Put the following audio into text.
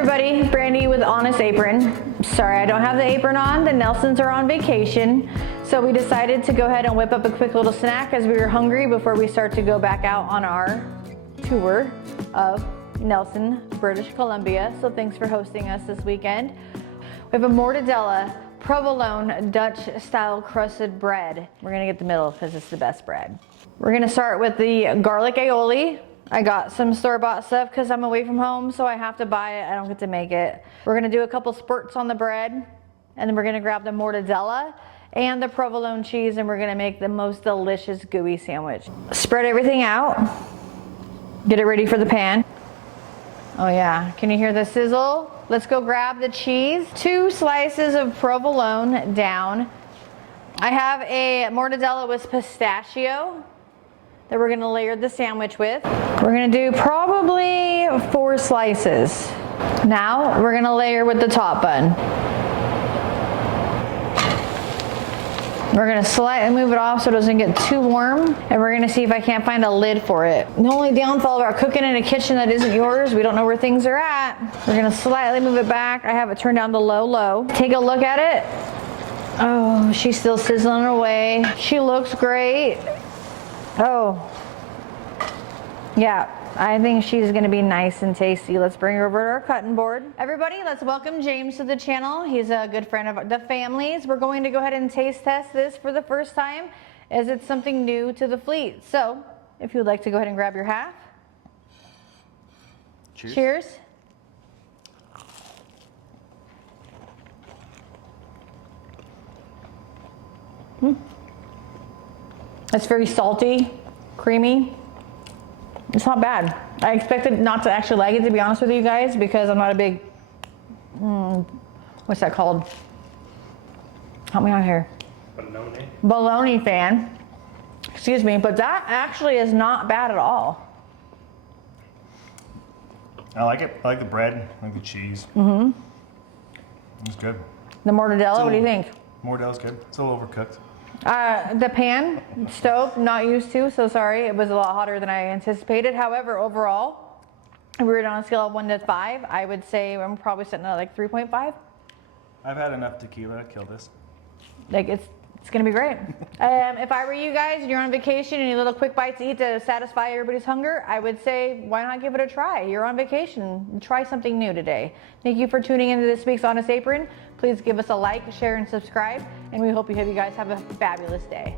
everybody, Brandy with Honest Apron. Sorry, I don't have the apron on. The Nelsons are on vacation. So we decided to go ahead and whip up a quick little snack as we were hungry before we start to go back out on our tour of Nelson, British Columbia. So thanks for hosting us this weekend. We have a Mortadella Provolone Dutch style crusted bread. We're gonna get the middle because it's the best bread. We're gonna start with the garlic aioli. I got some store-bought stuff because I'm away from home, so I have to buy it. I don't get to make it. We're gonna do a couple spurts on the bread, and then we're gonna grab the Mortadella and the provolone cheese, and we're gonna make the most delicious gooey sandwich. Spread everything out. Get it ready for the pan. Oh yeah, can you hear the sizzle? Let's go grab the cheese. 2 slices of provolone down. I have a Mortadella with pistachio that we're gonna layer the sandwich with. We're gonna do probably 4 slices. Now we're gonna layer with the top bun. We're gonna slightly move it off so it doesn't get too warm, and we're gonna see if I can't find a lid for it. The only downfall about cooking in a kitchen that isn't yours, we don't know where things are at. We're gonna slightly move it back. I have it turned down to low. Take a look at it. Oh, she's still sizzling away. She looks great. Oh, yeah, I think she's gonna be nice and tasty. Let's bring her over to our cutting board. Everybody, let's welcome James to the channel. He's a good friend of the family's. We're going to go ahead and taste test this for the first time, as it's something new to the fleet. So, if you'd like to go ahead and grab your half. Cheers. Cheers. It's very salty, creamy. It's not bad. I expected not to actually like it, to be honest with you guys, because I'm not a big, what's that called? Help me out here. Bologna fan. Excuse me, but that actually is not bad at all. I like it. I like the bread. I like the cheese. It's good. The Mortadella, what do you think? Mortadella's good. It's a little overcooked. The pan, stove, not used to, so sorry. It was a lot hotter than I anticipated. However, overall, if we were on a scale of 1 to 5, I would say I'm probably sitting at like 3.5. I've had enough tequila to kill this. Like it's gonna be great. If I were you guys and you're on vacation and you need little quick bites to eat to satisfy everybody's hunger, I would say, why not give it a try? You're on vacation. Try something new today. Thank you for tuning into this week's Honest Apron. Please give us a like, share, and subscribe. And we hope you guys have a fabulous day.